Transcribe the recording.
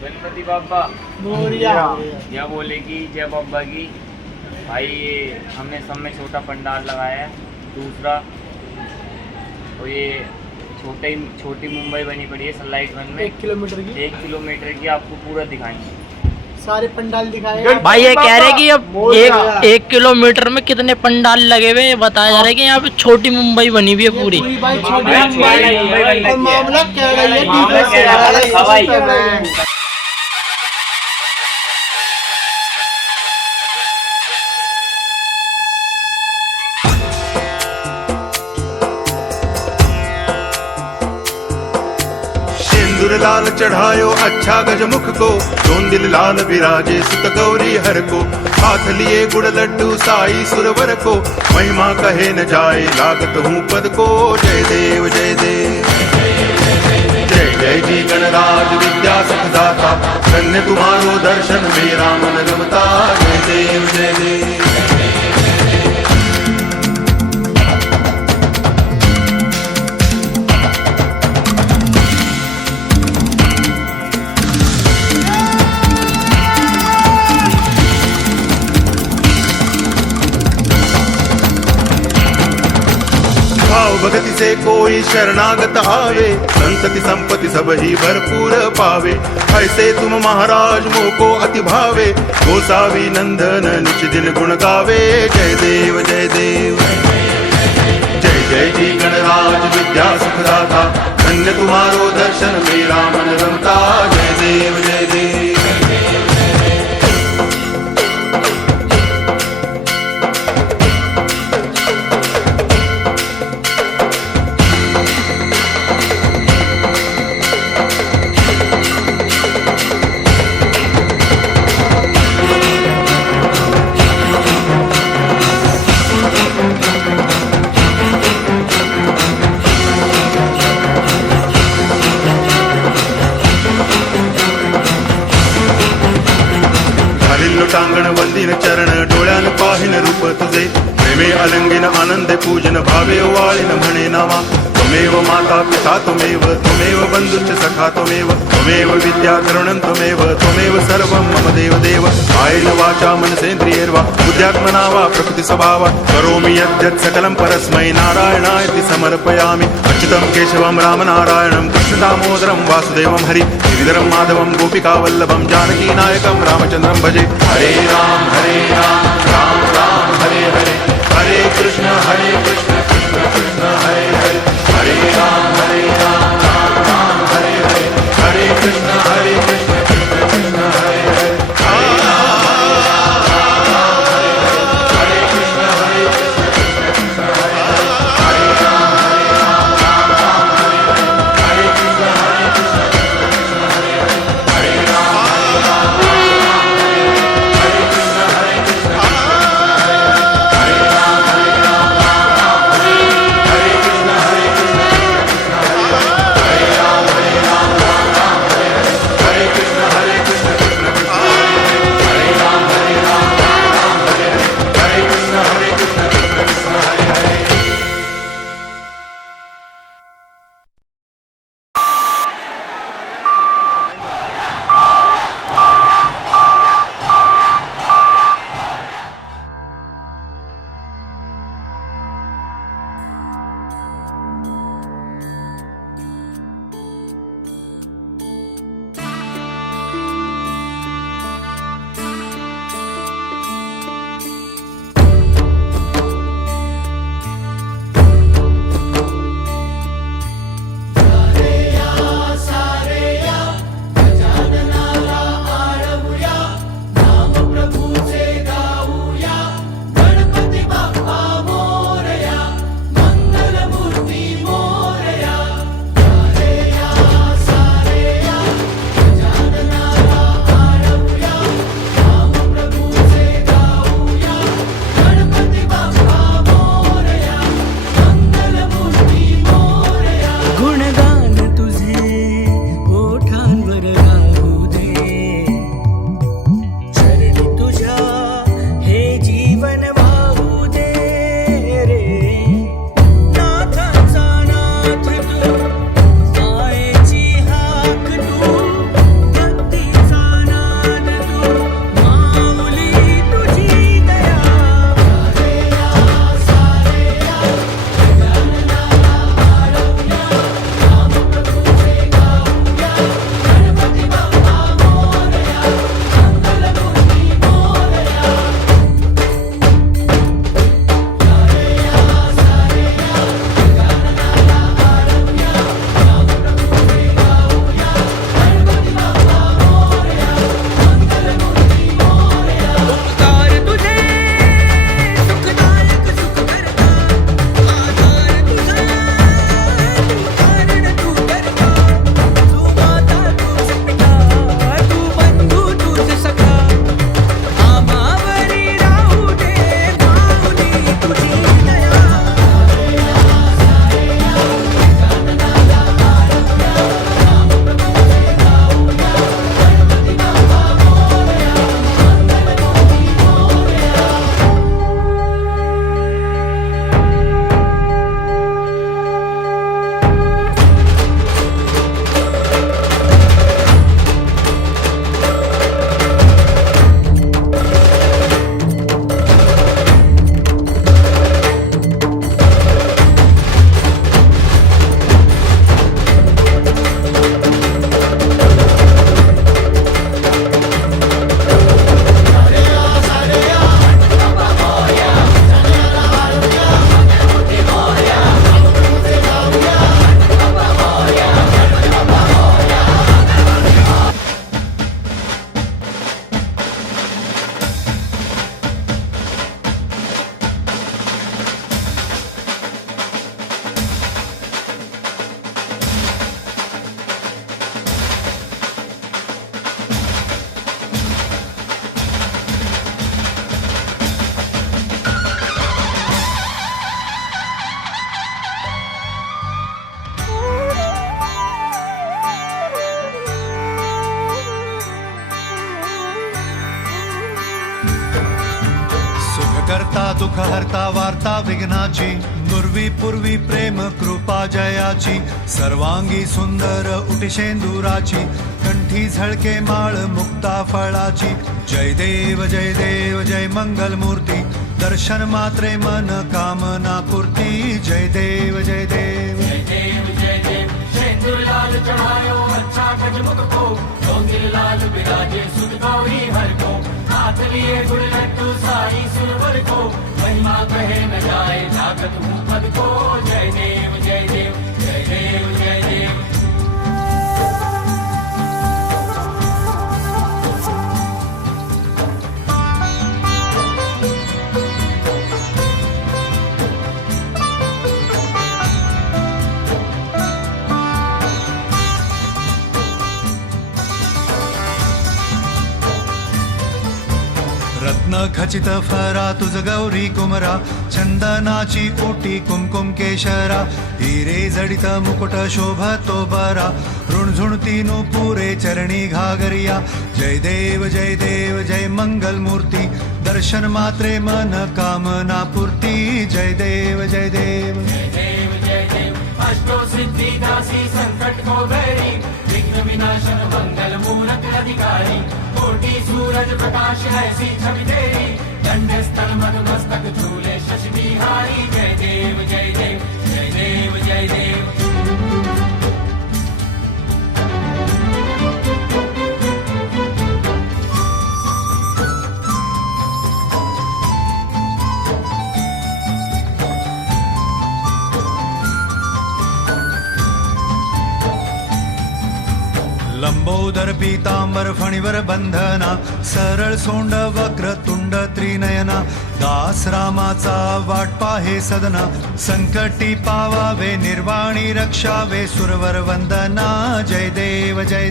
गणपति बाबा मोरिया। या बोले कि जय बाबा की। भाई ये हमने सब में छोटा पंडाल लगाया है। दूसरा और ये छोटी मुंबई बनी पड़ी है सनलाइट वन में 1 किलोमीटर की 1 किलोमीटर की। आपको पूरा दिखाएंगे, सारे पंडाल दिखाए। भाई ये कह रहे कि अब एक किलोमीटर में कितने पंडाल लगे हुए बताया जा रहा है कि यहाँ पे छोटी मुंबई बनी हुई है पूरी। भाई छोटी मुंबई मुंबई और मामला कह रही है। सिंदूर लाल चढ़ायो अच्छा गजमुख को, दोन दिल लाल विराजे सुत गौरी हर को। हाथ लिए गुड़ लड्डू साई सुरवर को, महिमा कहे न जाए लागत हूँ पद को। जय देव जय देव जय जय जी गणराज विद्या सुखदाता, धन्य तुम्हारो दर्शन मेरा मन रमता। जय देव जय देव भगति से कोई शरणागत आवे, संतति संपत्ति सब ही भरपूर पावे। ऐसे तुम महाराज मोको अति भावे, गोसावी नंदन निच दिन गुण गावे। जय देव जय देव जय जय जी गणराज विद्या सुखदाता, धन्य तुम्हारो दर्शन मेरा मन रमता। जय देव जय देव टांगण वंदिन चरण, डोळ्यान पाहिन रूप तुझे। प्रेमे अलंगिन आनंद पूजन, भावे वाळिन म्हणे नावा। त्वमेव माता पिता त्वमेव, त्वमेव बंधुश्च सखा त्वमेव। त्वमेव विद्या करुणं त्वमेव, त्वमेव सर्वं मम देव देव। कायेन वाचा मनसेन्द्रियैर्वा बुद्ध्यात्मना वा प्रकृति स्वभावा, करोमि यद्यत् सकलं परस्मै नारायणायति समर्पयामि। अच्युतं केशवं रामनारायणं कृष्ण दामोदरं वासुदेवं हरि, गिरिधरं माधवं गोपिकावल्लभं जानकी नायकं रामचन्द्रं भजे। हरे राम राम राम हरे हरे, हरे कृष्ण कृष्ण कृष्ण हरे हरे। हरे राम राम राम हरे हरे, हरे कृष्ण कृष्ण कृष्ण हरे हरे। दुःख हरता वार्ता विघ्नाची, नुरवी पूर्वी प्रेम कृपा जयाची, सर्वांगी सुंदर उटिशेंदुराची, कंठी झळके माळ मुक्ता फळाची. जय देव जय मंगल मूर्ती, दर्शन मात्रे मन कामना पूर्ती. जय देव जय देव शेंदूर लाल चढ़ायो अच्छा गजमुख को, डोंगिर लाल बिराजे सुध गौरी हर को, हाथ लिए गुड़ लड्डू साई सुरवर को, महिमा कहे न जाए जागत हूँ पद को. जय देव जय देव जय देव जय देव. रत्न खचित फरा तुझ गौरी कुमरा, चंदनाची ओटी कुमकुम केशरा, हिरे जडित मुकुट शोभतो बरा, ऋणझुणती पुरे चरणी घागरिया. जय देव जय मंगल मूर्ती, दर्शन मात्रे मन कामना पूर्ती. जय देव जय देव जय देव जय देव. अष्टो सिद्धि दासी संकट को बैरी, विघ्न विनाशन मंगल मूरत अधिकारी, कोटि सूरज प्रकाश ऐसी छवि तेरी, दंड स्थल मद मस्तक झूले शशि बिहारी. जय देव जय देव जय देव जय देव. लंबोदर पीतांबर फणीवर बंधना, सरळ सोंड वक्र तुंड त्रिनयना, दास रामाचा वाट पाहे सदना, संकटी पावावे निर्वाणी रक्षावे सुरवर वंदना. जय देव जय